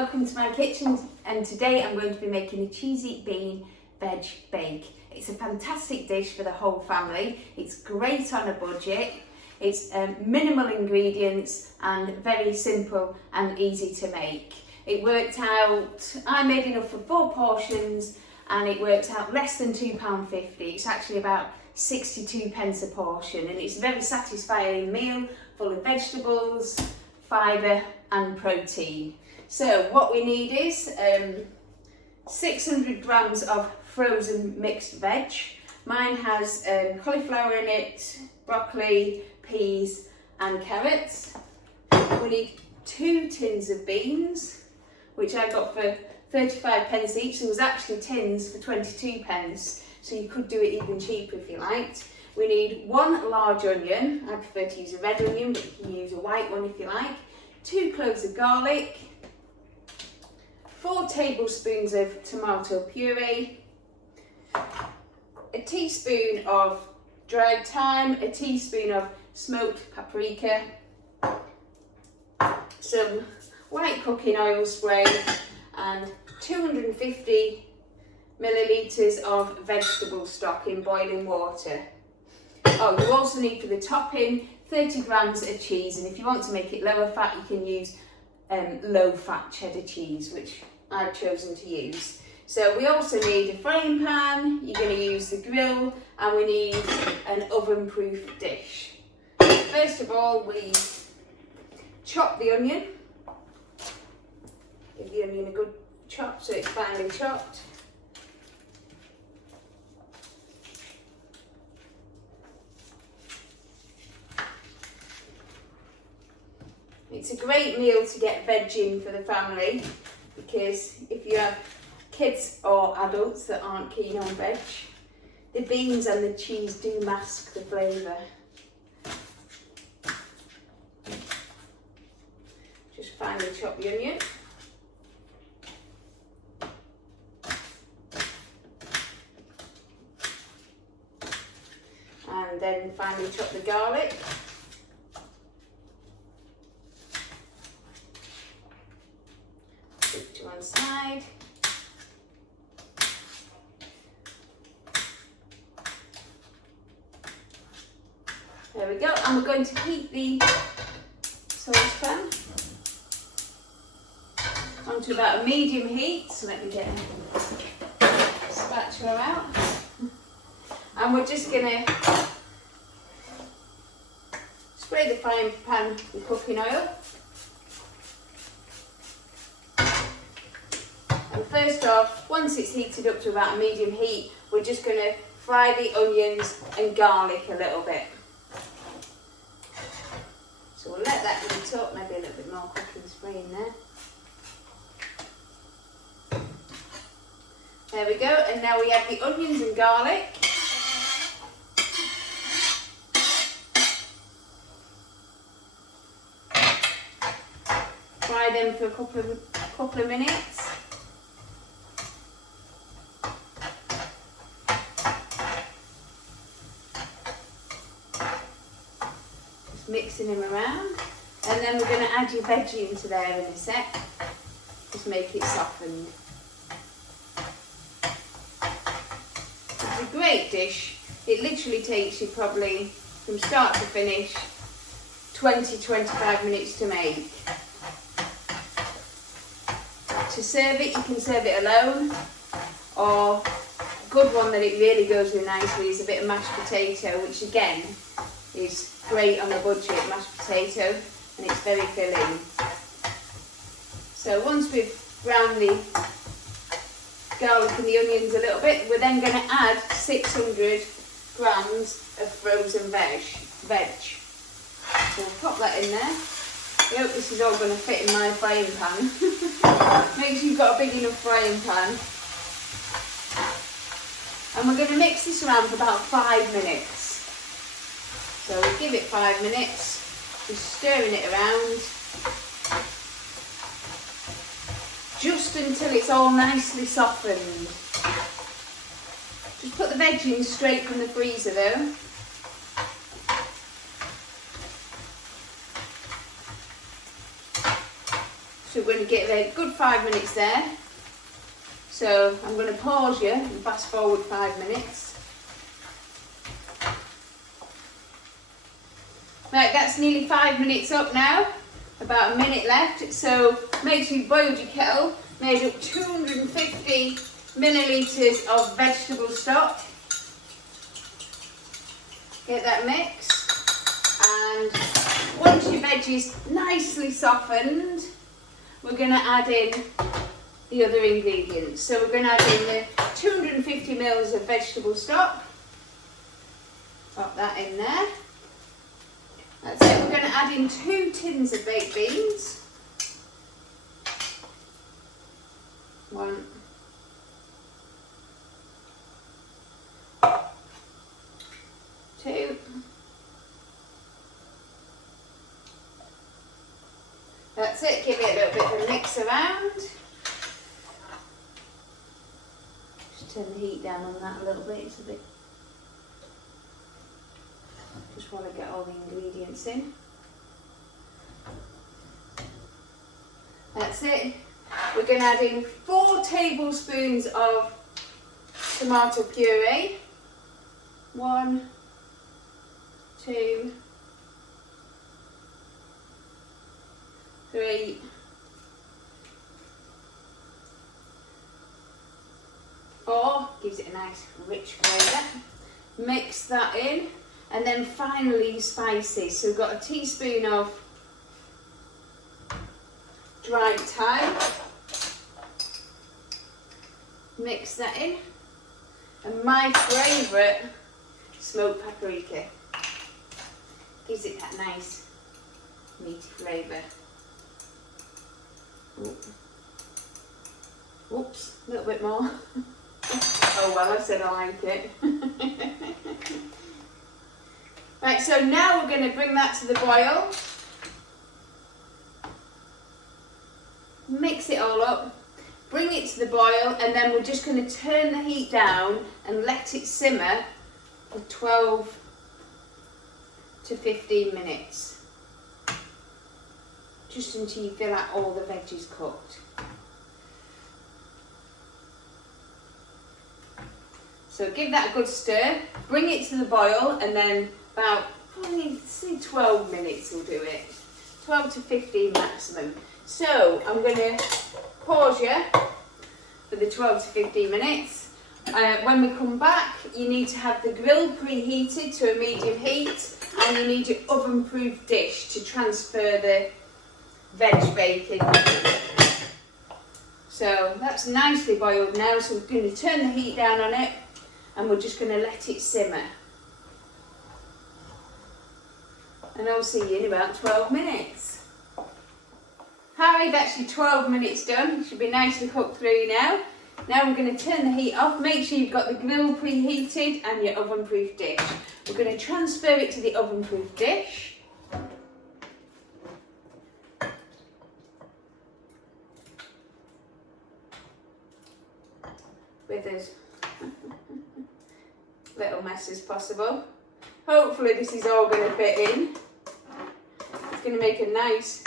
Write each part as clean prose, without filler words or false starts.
welcome to my kitchen, and today I'm going to be making a cheesy bean veg bake. It's a fantastic dish for the whole family. It's great on a budget. It's minimal ingredients and very simple and easy to make. It worked out, I made enough for 4 portions and it works out less than £2.50. It's actually about 62p a portion, and it's a very satisfying meal full of vegetables, fibre and protein. So what we need is 600 grams of frozen mixed veg. Mine has cauliflower in it, broccoli, peas and carrots. We need 2 tins of beans, which I got for 35p each. There was actually tins for 22p, so you could do it even cheaper if you liked. We need 1 large onion. I prefer to use a red onion, but you can use a white one if you like. 2 cloves of garlic, 4 tablespoons of tomato puree, a teaspoon of dried thyme, a teaspoon of smoked paprika, some white cooking oil spray, and 250 millilitres of vegetable stock in boiling water. Oh, you also need for the topping 30 grams of cheese, and if you want to make it lower fat you can use low fat cheddar cheese, which I've chosen to use. So we also need a frying pan, you're going to use the grill, and we need an oven proof dish. First of all, we chop the onion. Give the onion a good chop so it's finely chopped. It's a great meal to get veg in for the family, because if you have kids or adults that aren't keen on veg, the beans and the cheese do mask the flavour. Just finely chop the onion. And then finely chop the garlic. Put to one side. There we go, and we're going to heat the saucepan onto about a medium heat. So let me get a spatula out. And we're just going to spray the frying pan with cooking oil. And first off, once it's heated up to about a medium heat, we're just going to fry the onions and garlic a little bit. So we'll let that heat up, maybe a little bit more cooking spray in there. There we go, and now we add the onions and garlic. Fry them for a couple of minutes. Just mixing them around, and then we're going to add your veggie into there in a sec. Just make it softened. It's a great dish. It literally takes you probably from start to finish 20-25 minutes to make. To serve it, you can serve it alone, or a good one that it really goes with nicely is a bit of mashed potato, which again is great on a budget, mashed potato, and it's very filling. So once we've browned the garlic and the onions a little bit, we're then going to add 600 grams of frozen veg. So we'll pop that in there. I hope this is all going to fit in my frying pan. Make sure you've got a big enough frying pan. And we're going to mix this around for about 5 minutes. So we'll give it 5 minutes, just stirring it around, just until it's all nicely softened. Just put the veg in straight from the freezer though. So we're going to get a good 5 minutes there. So I'm going to pause you and fast forward 5 minutes. Right, that's nearly 5 minutes up now. About a minute left. So make sure you've boiled your kettle. Made up 250 millilitres of vegetable stock. Get that mixed. And once your veg is nicely softened, we're going to add in the other ingredients. So we're going to add in the 250 ml of vegetable stock. Pop that in there. That's it. We're going to add in 2 tins of baked beans. 1. 2. That's it, give it a little bit of a mix around. Just turn the heat down on that a little bit, it's a bit... Just want to get all the ingredients in. That's it. We're going to add in 4 tablespoons of tomato puree. 1, 2, 3, 4, gives it a nice rich flavour. Mix that in, and then finally spices. So we've got a teaspoon of dried thyme. Mix that in, and my favourite, smoked paprika. Gives it that nice meaty flavour. Oops, a little bit more. Oh well, I said I like it. Right, so now we're going to bring that to the boil. Mix it all up. Bring it to the boil, and then we're just going to turn the heat down and let it simmer for 12 to 15 minutes. Just until you feel like all the veg is cooked. So give that a good stir, bring it to the boil, and then about probably say 12 minutes will do it. 12 to 15 maximum. So I'm going to pause you for the 12 to 15 minutes. When we come back, you need to have the grill preheated to a medium heat, and you need your oven-proof dish to transfer the veg baking. So that's nicely boiled now, so we're going to turn the heat down on it, and we're just going to let it simmer. And I'll see you in about 12 minutes. Alright, that's your 12 minutes done. It should be nicely cooked through now. Now we're going to turn the heat off. Make sure you've got the grill preheated and your oven-proof dish. We're going to transfer it to the oven-proof dish. With as little mess as possible. Hopefully this is all going to fit in. It's going to make a nice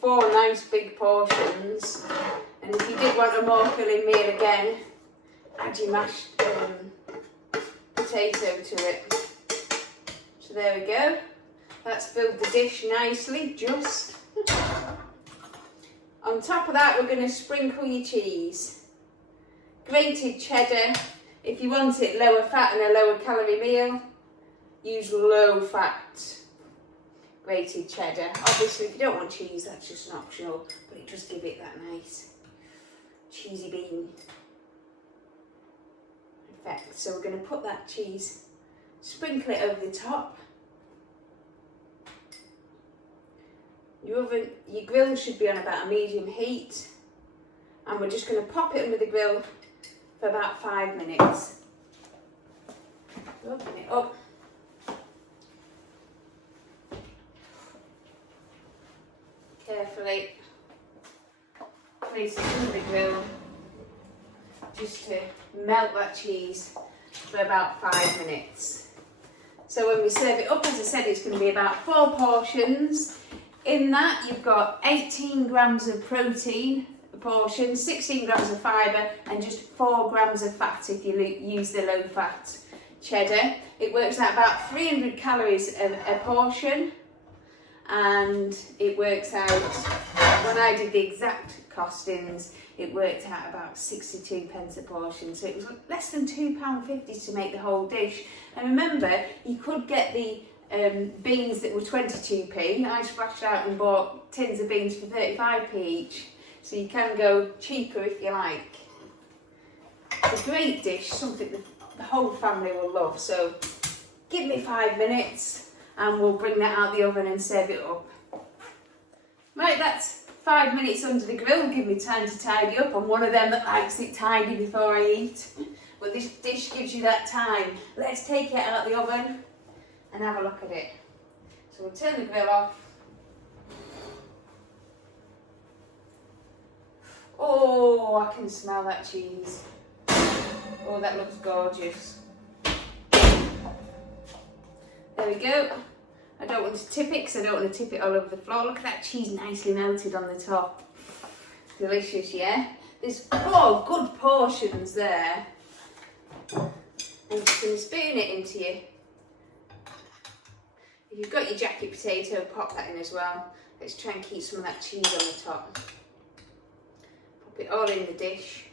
4 nice big portions, and if you did want a more filling meal again, add your mashed potato to it. So there we go, that's filled the dish nicely, just. On top of that we're going to sprinkle your cheese. Grated cheddar. If you want it lower fat and a lower calorie meal, use low fat grated cheddar. Obviously if you don't want cheese, that's just an optional, but it does give it that nice cheesy bean effect. So we're going to put that cheese, sprinkle it over the top. Your grill should be on about a medium heat, and we're just going to pop it under the grill for about 5 minutes. Open it up. Carefully place it under the grill just to melt that cheese for about 5 minutes. So when we serve it up, as I said, it's going to be about 4 portions. In that you've got 18 grams of protein a portion, 16 grams of fibre and just 4 grams of fat if you use the low fat cheddar. It works out about 300 calories a portion, and it works out, when I did the exact costings, it worked out about 62p a portion, so it was less than £2.50 to make the whole dish. And remember, you could get the beans that were 22p. I splashed out and bought tins of beans for 35p each, so you can go cheaper if you like. It's a great dish, something that the whole family will love. So give me 5 minutes and we'll bring that out the oven and serve it up. Right, that's 5 minutes under the grill. Give me time to tidy up. I'm one of them that likes it tidy before I eat, but this dish gives you that time. Let's take it out the oven and have a look at it. So we'll turn the grill off. Oh, I can smell that cheese. Oh, that looks gorgeous. There we go. I don't want to tip it because I don't want to tip it all over the floor. Look at that cheese nicely melted on the top. Delicious, yeah? There's 4 good portions there. I'm just going to spoon it into you. If you've got your jacket potato, pop that in as well. Let's try and keep some of that cheese on the top. Pop it all in the dish.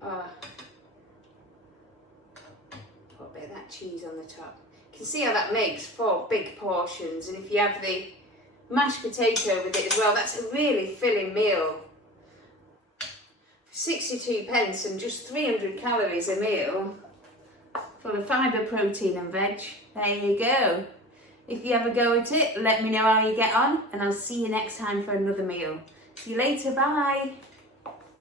Put a bit of that cheese on the top. You can see how that makes 4 big portions, and if you have the mashed potato with it as well, that's a really filling meal. 62p and just 300 calories a meal full of fibre, protein and veg. There you go. If you have a go at it, let me know how you get on, and I'll see you next time for another meal. See you later, bye.